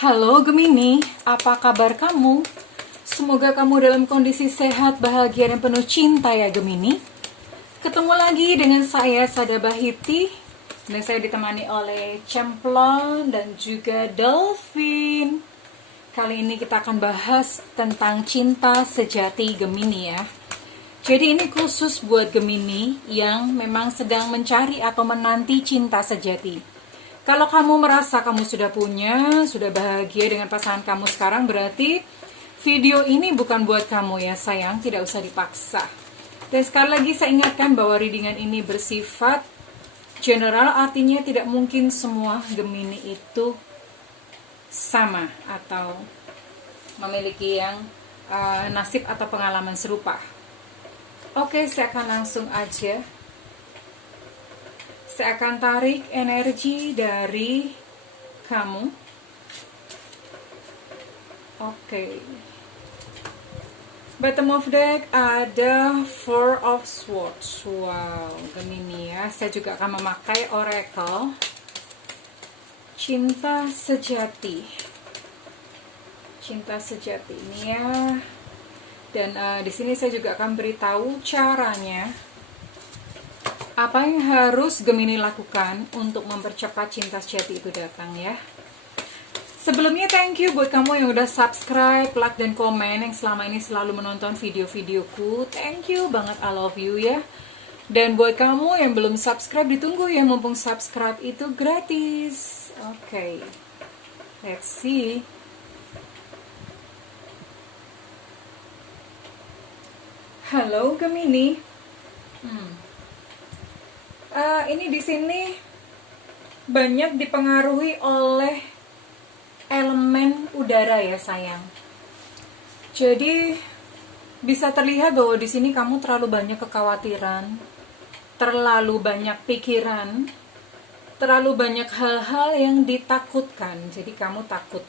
Halo Gemini, apa kabar kamu? Semoga kamu dalam kondisi sehat, bahagia, dan penuh cinta ya Gemini. Ketemu lagi dengan saya, Sada Bahiti. Dan saya ditemani oleh Cemplon dan juga Dolphin. Kali ini kita akan bahas tentang cinta sejati Gemini ya. Jadi ini khusus buat Gemini yang memang sedang mencari atau menanti cinta sejati. Kalau kamu merasa kamu sudah punya, sudah bahagia dengan pasangan kamu sekarang, berarti video ini bukan buat kamu ya sayang, tidak usah dipaksa. Dan sekali lagi saya ingatkan bahwa readingan ini bersifat general, artinya tidak mungkin semua Gemini itu sama atau memiliki yang nasib atau pengalaman serupa. Oke, saya akan langsung aja. Saya akan tarik energi dari kamu. Oke. Bottom of deck ada Four of Swords. Wow, Gemini ya. Saya juga akan memakai Oracle. Cinta sejati. Cinta sejati ini ya. Dan di sini saya juga akan beritahu caranya. Apa yang harus Gemini lakukan untuk mempercepat cinta sejati itu datang ya. Sebelumnya thank you buat kamu yang udah subscribe, like, dan komen, yang selama ini selalu menonton video-videoku. Thank you banget, I love you ya. Dan buat kamu yang belum subscribe, ditunggu ya, mumpung subscribe itu gratis. Oke, let's see. Halo Gemini. Ini di sini banyak dipengaruhi oleh elemen udara ya sayang. Jadi bisa terlihat bahwa di sini kamu terlalu banyak kekhawatiran, terlalu banyak pikiran, terlalu banyak hal-hal yang ditakutkan. Jadi kamu takut.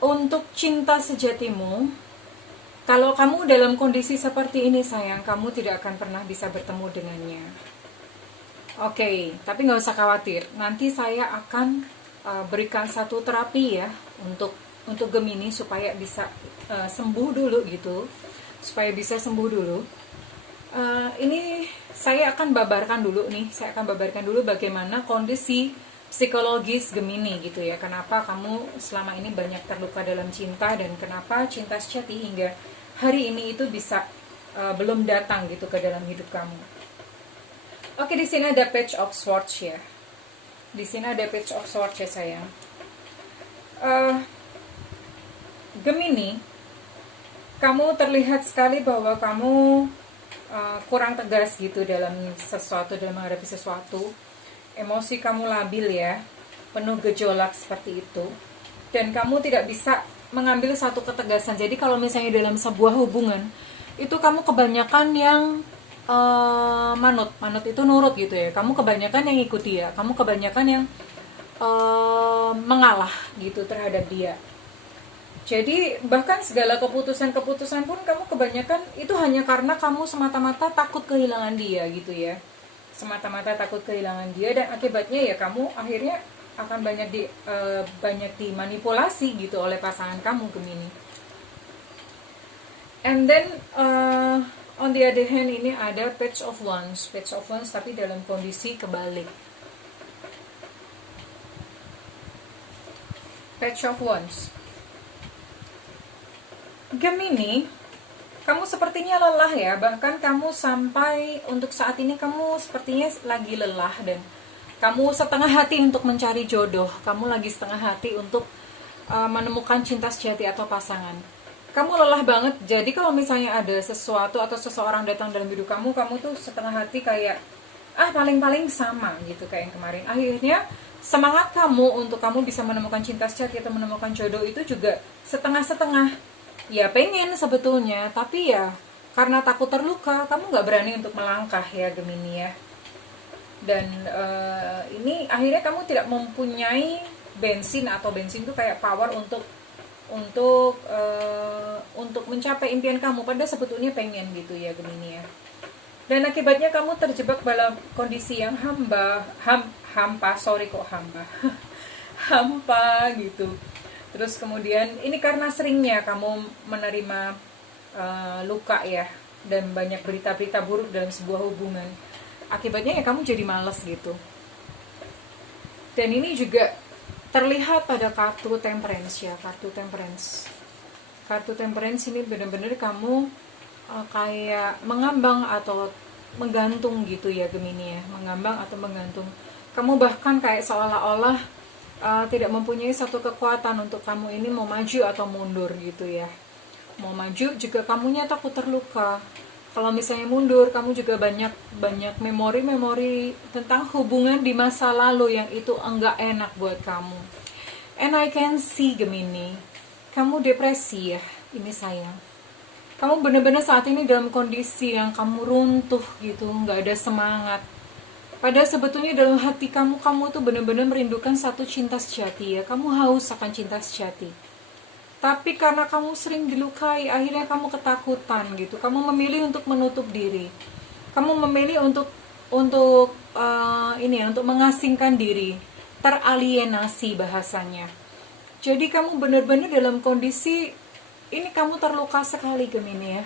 Untuk cinta sejatimu, kalau kamu dalam kondisi seperti ini sayang, kamu tidak akan pernah bisa bertemu dengannya. Oke, tapi nggak usah khawatir. Nanti saya akan berikan satu terapi ya untuk Gemini supaya bisa sembuh dulu gitu, supaya bisa sembuh dulu. Ini saya akan babarkan dulu nih. Saya akan babarkan dulu bagaimana kondisi psikologis Gemini gitu ya. Kenapa kamu selama ini banyak terluka dalam cinta dan kenapa cinta sejati hingga hari ini itu bisa belum datang gitu ke dalam hidup kamu. Oke, di sini ada Page of Swords ya. Di sini ada Page of Swords ya sayang. Gemini, kamu terlihat sekali bahwa kamu kurang tegas gitu dalam sesuatu, dalam menghadapi sesuatu. Emosi kamu labil ya, penuh gejolak seperti itu. Dan kamu tidak bisa mengambil satu ketegasan. Jadi kalau misalnya dalam sebuah hubungan, itu kamu kebanyakan yang manut itu nurut gitu ya. Kamu kebanyakan yang ikuti ya. Kamu kebanyakan yang mengalah gitu terhadap dia. Jadi bahkan segala keputusan pun kamu kebanyakan itu hanya karena kamu semata-mata takut kehilangan dia gitu ya. Semata-mata takut kehilangan dia dan akibatnya ya kamu akhirnya akan banyak dimanipulasi gitu oleh pasangan kamu Gemini. And then on the other hand ini ada Page of Wands tapi dalam kondisi kebalik. Page of Wands. Gemini, kamu sepertinya lelah ya, bahkan kamu sampai untuk saat ini kamu sepertinya lagi lelah dan kamu setengah hati untuk mencari jodoh, kamu lagi setengah hati untuk menemukan cinta sejati atau pasangan. Kamu lelah banget, jadi kalau misalnya ada sesuatu atau seseorang datang dalam hidup kamu, kamu tuh setengah hati kayak, paling-paling sama gitu kayak yang kemarin. Akhirnya semangat kamu untuk kamu bisa menemukan cinta sejati atau menemukan jodoh itu juga setengah-setengah. Ya pengen sebetulnya, tapi ya karena takut terluka, kamu gak berani untuk melangkah ya Gemini ya. Dan ini akhirnya kamu tidak mempunyai bensin itu kayak power untuk mencapai impian kamu, padahal sebetulnya pengen gitu ya Gemini ya. Dan akibatnya kamu terjebak dalam kondisi yang hampa hampa gitu. Terus kemudian ini karena seringnya kamu menerima luka ya, dan banyak berita-berita buruk dalam sebuah hubungan. Akibatnya ya kamu jadi males gitu. Dan ini juga terlihat pada kartu temperance ya, kartu temperance. Kartu temperance ini benar-benar kamu kayak mengambang atau menggantung gitu ya Gemini ya, mengambang atau menggantung. Kamu bahkan kayak seolah-olah tidak mempunyai satu kekuatan untuk kamu ini mau maju atau mundur gitu ya. Mau maju juga kamunya takut terluka. Kalau misalnya mundur, kamu juga banyak memori-memori tentang hubungan di masa lalu yang itu enggak enak buat kamu. And I can see Gemini, kamu depresi ya, ini sayang. Kamu benar-benar saat ini dalam kondisi yang kamu runtuh gitu, nggak ada semangat. Padahal sebetulnya dalam hati kamu tuh benar-benar merindukan satu cinta sejati ya. Kamu haus akan cinta sejati. Tapi karena kamu sering dilukai, akhirnya kamu ketakutan gitu. Kamu memilih untuk menutup diri. Kamu memilih untuk mengasingkan diri, teralienasi bahasanya. Jadi kamu benar-benar dalam kondisi ini kamu terluka sekali Gemini ya.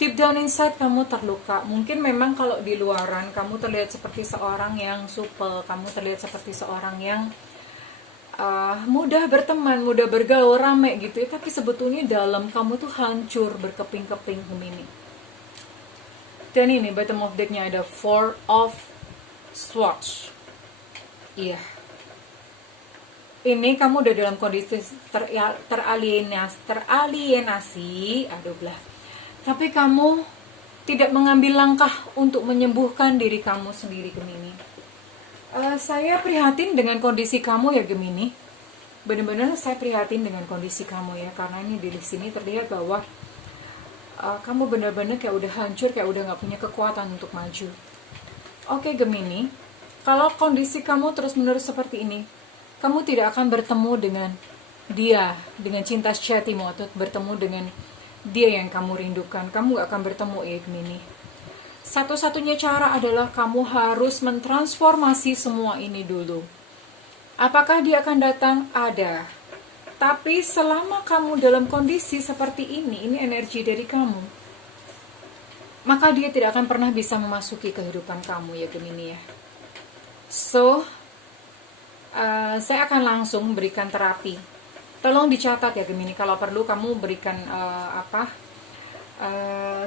Deep down inside kamu terluka. Mungkin memang kalau di luaran kamu terlihat seperti seorang yang supel, kamu terlihat seperti seorang yang mudah berteman, mudah bergaul, rame gitu ya. Tapi sebetulnya dalam kamu tuh hancur, berkeping-keping Gemini. Dan ini bottom of deck-nya ada Four of Swords. Iya. Ini kamu udah dalam kondisi teralienasi, aduh belah. Tapi kamu tidak mengambil langkah untuk menyembuhkan diri kamu sendiri Gemini. Saya prihatin dengan kondisi kamu ya Gemini. Benar-benar saya prihatin dengan kondisi kamu ya, karena ini di sini terlihat bahwa kamu benar-benar kayak udah hancur, kayak udah nggak punya kekuatan untuk maju. Oke Gemini, kalau kondisi kamu terus-menerus seperti ini, kamu tidak akan bertemu dengan dia, dengan cinta sejatimu, atau bertemu dengan dia yang kamu rindukan. Kamu gak akan bertemu ya Gemini. Satu-satunya cara adalah kamu harus mentransformasi semua ini dulu. Apakah dia akan datang? Ada. Tapi selama kamu dalam kondisi seperti ini energi dari kamu, maka dia tidak akan pernah bisa memasuki kehidupan kamu ya Gemini ya. So, saya akan langsung berikan terapi. Tolong dicatat ya Gemini, kalau perlu kamu berikan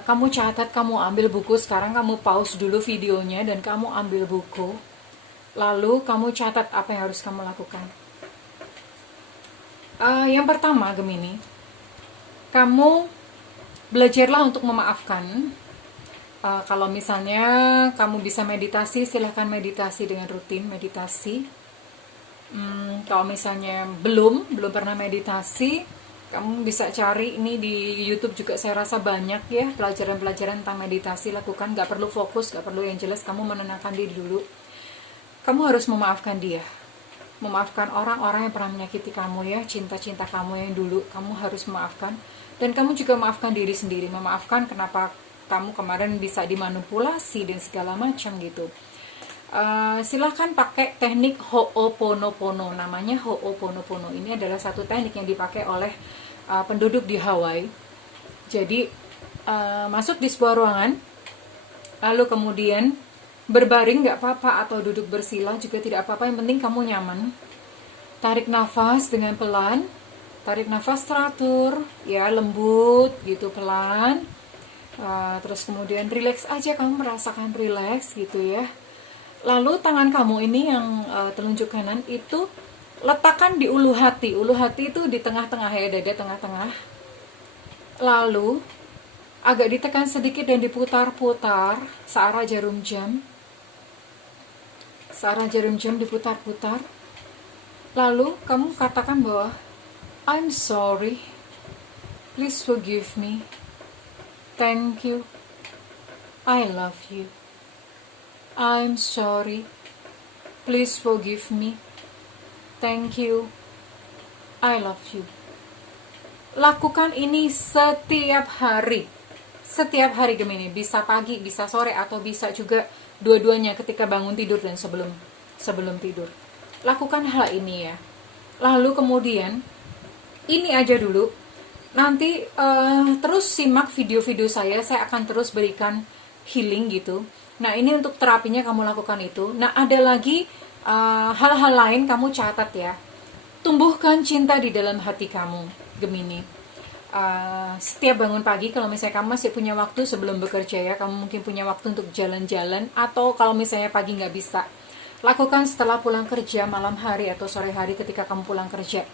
kamu catat, kamu ambil buku sekarang, kamu pause dulu videonya dan kamu ambil buku. Lalu kamu catat apa yang harus kamu lakukan. Yang pertama Gemini, kamu belajarlah untuk memaafkan. Kalau misalnya kamu bisa meditasi, silahkan meditasi dengan rutin, meditasi. Kalau misalnya belum pernah meditasi, kamu bisa cari ini di YouTube juga, saya rasa banyak ya pelajaran-pelajaran tentang meditasi. Lakukan, gak perlu fokus, gak perlu yang jelas, kamu menenangkan diri dulu. Kamu harus memaafkan dia, memaafkan orang-orang yang pernah menyakiti kamu ya, cinta-cinta kamu yang dulu, kamu harus memaafkan. Dan kamu juga maafkan diri sendiri, memaafkan kenapa kamu kemarin bisa dimanipulasi dan segala macam gitu. Silahkan pakai teknik Ho'oponopono, namanya Ho'oponopono. Ini adalah satu teknik yang dipakai oleh penduduk di Hawaii. Jadi masuk di sebuah ruangan, lalu kemudian berbaring nggak apa-apa, atau duduk bersila juga tidak apa-apa, yang penting kamu nyaman. Tarik nafas dengan pelan, tarik nafas teratur ya, lembut gitu, pelan. Terus kemudian relax aja, kamu merasakan relax gitu ya. Lalu tangan kamu ini yang telunjuk kanan itu letakkan di ulu hati. Ulu hati itu di tengah-tengah ya, dada tengah-tengah. Lalu agak ditekan sedikit dan diputar-putar searah jarum jam. Searah jarum jam diputar-putar. Lalu kamu katakan bahwa I'm sorry. Please forgive me. Thank you. I love you. I'm sorry. Please forgive me. Thank you. I love you. Lakukan ini setiap hari. Setiap hari Gemini. Bisa pagi, bisa sore, atau bisa juga dua-duanya ketika bangun tidur dan sebelum tidur. lakukan hal ini ya. Lalu kemudian ini aja dulu. Nanti terus simak video-video saya akan terus berikan healing gitu. Nah, ini untuk terapinya kamu lakukan itu. Nah, ada lagi hal-hal lain kamu catat ya. Tumbuhkan cinta di dalam hati kamu, Gemini. Setiap bangun pagi, kalau misalnya kamu masih punya waktu sebelum bekerja ya, kamu mungkin punya waktu untuk jalan-jalan, atau kalau misalnya pagi nggak bisa, lakukan setelah pulang kerja, malam hari atau sore hari ketika kamu pulang kerja.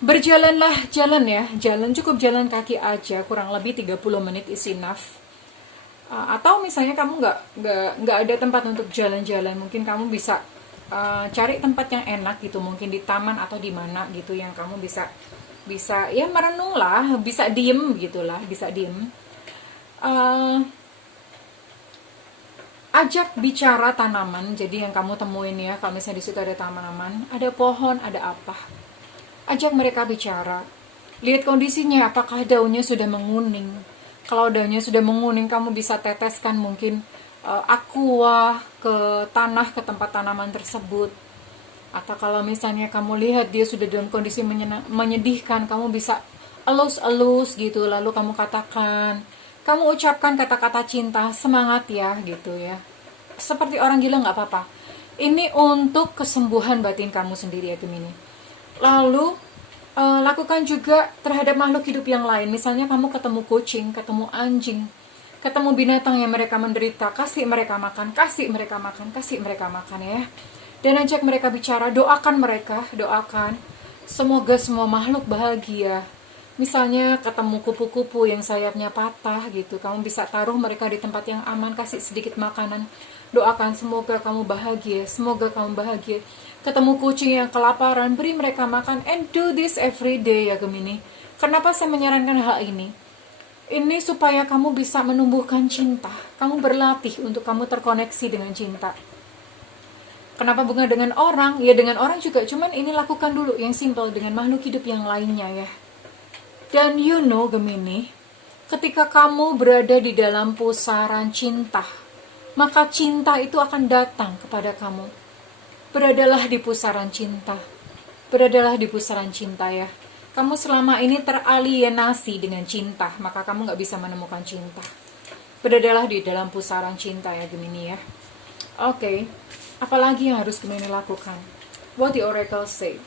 Berjalanlah, jalan ya, cukup jalan kaki aja, kurang lebih 30 menit is enough. Atau misalnya kamu nggak ada tempat untuk jalan-jalan, mungkin kamu bisa cari tempat yang enak gitu, mungkin di taman atau di mana gitu, yang kamu bisa ya merenung lah, bisa diem gitulah, bisa diem. Ajak bicara tanaman, jadi yang kamu temuin ya, kalau misalnya di situ ada tanaman, ada pohon, ada apa, ajak mereka bicara. Lihat kondisinya, apakah daunnya sudah menguning. Kalau daunnya sudah menguning, kamu bisa teteskan mungkin aqua ke tanah, ke tempat tanaman tersebut. Atau kalau misalnya kamu lihat dia sudah dalam kondisi menyedihkan, kamu bisa elus-elus gitu, lalu kamu katakan, kamu ucapkan kata-kata cinta, semangat ya gitu ya. Seperti orang gila nggak apa-apa. Ini untuk kesembuhan batin kamu sendiri ya Gemini. Lalu lakukan juga terhadap makhluk hidup yang lain. Misalnya kamu ketemu kucing, ketemu anjing, ketemu binatang yang mereka menderita, kasih mereka makan, kasih mereka makan, kasih mereka makan ya. Dan ajak mereka bicara, doakan mereka, doakan. Semoga semua makhluk bahagia. Misalnya ketemu kupu-kupu yang sayapnya patah gitu, kamu bisa taruh mereka di tempat yang aman, kasih sedikit makanan. Doakan semoga kamu bahagia, semoga kamu bahagia. Ketemu kucing yang kelaparan, beri mereka makan, and do this every day ya Gemini. Kenapa saya menyarankan hal ini? Ini supaya kamu bisa menumbuhkan cinta. Kamu berlatih untuk kamu terkoneksi dengan cinta. Kenapa bunga dengan orang? Ya dengan orang juga, cuman ini lakukan dulu yang simple dengan makhluk hidup yang lainnya ya. Dan you know Gemini, ketika kamu berada di dalam pusaran cinta, maka cinta itu akan datang kepada kamu. Beradalah di pusaran cinta. Beradalah di pusaran cinta ya. Kamu selama ini teralienasi dengan cinta, maka kamu gak bisa menemukan cinta. Beradalah di dalam pusaran cinta ya Gemini ya. Oke. Apalagi yang harus Gemini lakukan? What the oracle say?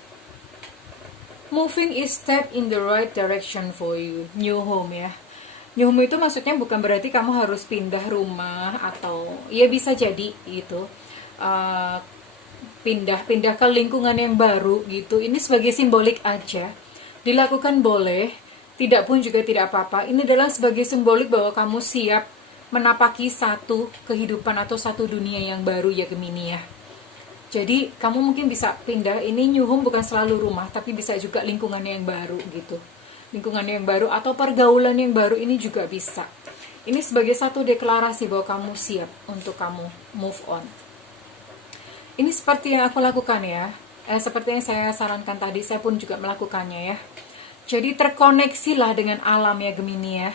Moving is step in the right direction for you. New home ya. New home itu maksudnya bukan berarti kamu harus pindah rumah atau ya bisa jadi gitu. Pindah ke lingkungan yang baru gitu. Ini sebagai simbolik aja. Dilakukan boleh, tidak pun juga tidak apa-apa. Ini adalah sebagai simbolik bahwa kamu siap menapaki satu kehidupan atau satu dunia yang baru ya Gemini ya. Jadi kamu mungkin bisa pindah, ini new home bukan selalu rumah, tapi bisa juga lingkungan yang baru gitu. Lingkungan yang baru atau pergaulan yang baru ini juga bisa. Ini sebagai satu deklarasi bahwa kamu siap untuk kamu move on. Ini seperti yang aku lakukan ya. Seperti yang saya sarankan tadi, saya pun juga melakukannya ya. Jadi terkoneksilah dengan alam ya Gemini ya.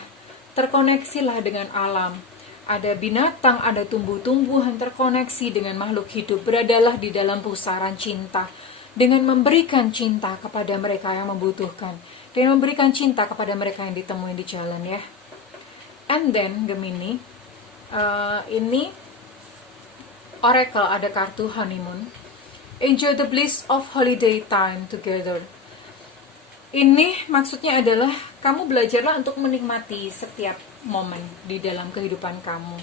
Terkoneksilah dengan alam. Ada binatang, ada tumbuh-tumbuhan, terkoneksi dengan makhluk hidup. Beradalah di dalam pusaran cinta. Dengan memberikan cinta kepada mereka yang membutuhkan. Dan memberikan cinta kepada mereka yang ditemui di jalan ya. And then Gemini, ini oracle ada kartu honeymoon. Enjoy the bliss of holiday time together. Ini maksudnya adalah kamu belajarlah untuk menikmati setiap momen di dalam kehidupan kamu.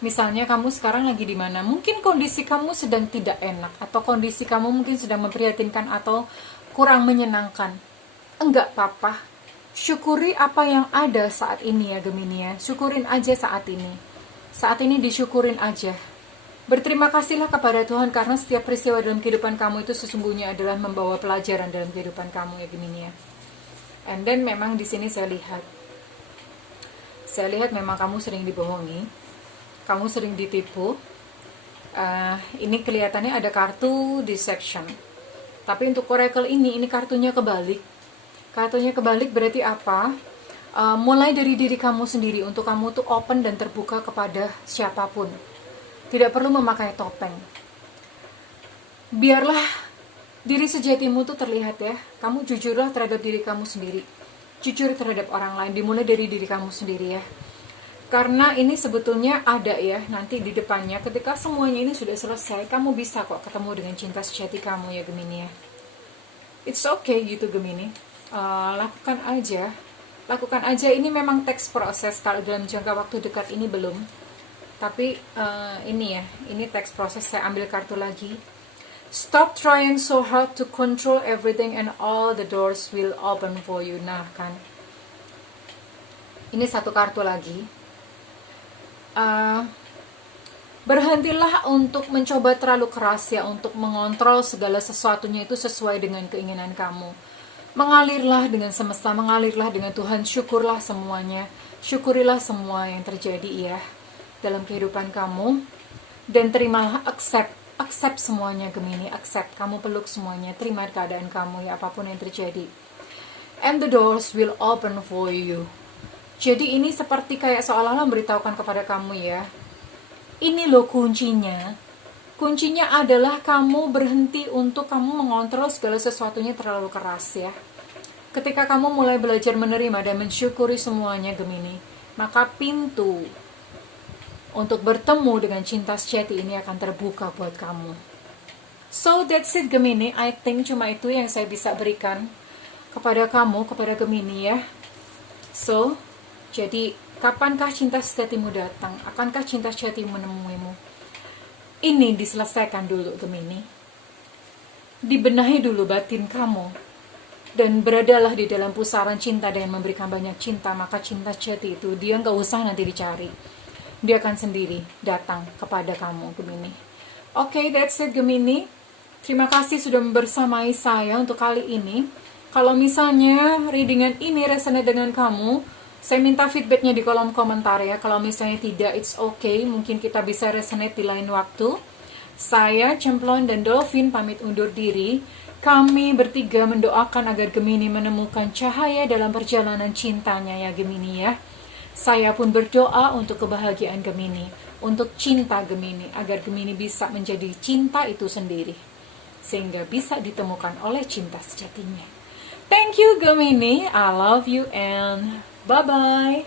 Misalnya kamu sekarang lagi di mana? Mungkin kondisi kamu sedang tidak enak atau kondisi kamu mungkin sedang memprihatinkan atau kurang menyenangkan. Enggak apa-apa. Syukuri apa yang ada saat ini ya Gemini ya. Syukurin aja saat ini. Saat ini disyukurin aja. Berterima kasihlah kepada Tuhan karena setiap peristiwa dalam kehidupan kamu itu sesungguhnya adalah membawa pelajaran dalam kehidupan kamu ya Gemini ya. And then memang di sini saya lihat memang kamu sering dibohongi, kamu sering ditipu. Ini kelihatannya ada kartu deception. Tapi untuk oracle ini kartunya kebalik. Kartunya kebalik berarti apa? Mulai dari diri kamu sendiri untuk kamu tuh open dan terbuka kepada siapapun. Tidak perlu memakai topeng. biarlah diri sejatimu tuh terlihat ya. Kamu jujurlah terhadap diri kamu sendiri. Jujur terhadap orang lain, dimulai dari diri kamu sendiri ya. Karena ini sebetulnya ada ya, nanti di depannya ketika semuanya ini sudah selesai, kamu bisa kok ketemu dengan cinta sejati kamu ya Gemini ya. It's okay gitu Gemini. Lakukan aja, ini memang teks proses, kalau dalam jangka waktu dekat ini belum. Tapi ini ya, ini teks proses. Saya ambil kartu lagi. Stop trying so hard to control everything and all the doors will open for you. Nah kan, ini satu kartu lagi. Berhentilah untuk mencoba terlalu keras ya, untuk mengontrol segala sesuatunya itu sesuai dengan keinginan kamu. Mengalirlah dengan semesta, mengalirlah dengan Tuhan, syukurlah semuanya, syukurilah semua yang terjadi ya dalam kehidupan kamu, dan terimalah, accept semuanya Gemini, accept, kamu peluk semuanya, terima keadaan kamu ya, apapun yang terjadi. And the doors will open for you. Jadi ini seperti kayak seolah-olah memberitahukan kepada kamu ya, ini loh kuncinya. Kuncinya adalah kamu berhenti untuk kamu mengontrol segala sesuatunya terlalu keras ya. Ketika kamu mulai belajar menerima dan mensyukuri semuanya Gemini, maka pintu untuk bertemu dengan cinta sejati ini akan terbuka buat kamu. So that's it Gemini, I think cuma itu yang saya bisa berikan kepada kamu, kepada Gemini ya. So, jadi kapankah cinta sejatimu datang? Akankah cinta sejatimu menemuimu? Ini diselesaikan dulu Gemini. Dibenahi dulu batin kamu. Dan beradalah di dalam pusaran cinta dan memberikan banyak cinta. Maka cinta sejati itu dia nggak usah nanti dicari. Dia akan sendiri datang kepada kamu Gemini. Oke, that's it Gemini. Terima kasih sudah bersamai saya untuk kali ini. Kalau misalnya readingan ini resonate dengan kamu, saya minta feedbacknya di kolom komentar ya. Kalau misalnya tidak, it's okay. Mungkin kita bisa resonate di lain waktu. Saya, Cemplon dan Dolphin pamit undur diri. Kami bertiga mendoakan agar Gemini menemukan cahaya dalam perjalanan cintanya ya Gemini ya. Saya pun berdoa untuk kebahagiaan Gemini, untuk cinta Gemini, agar Gemini bisa menjadi cinta itu sendiri, sehingga bisa ditemukan oleh cinta sejatinya. Thank you Gemini, I love you and bye-bye.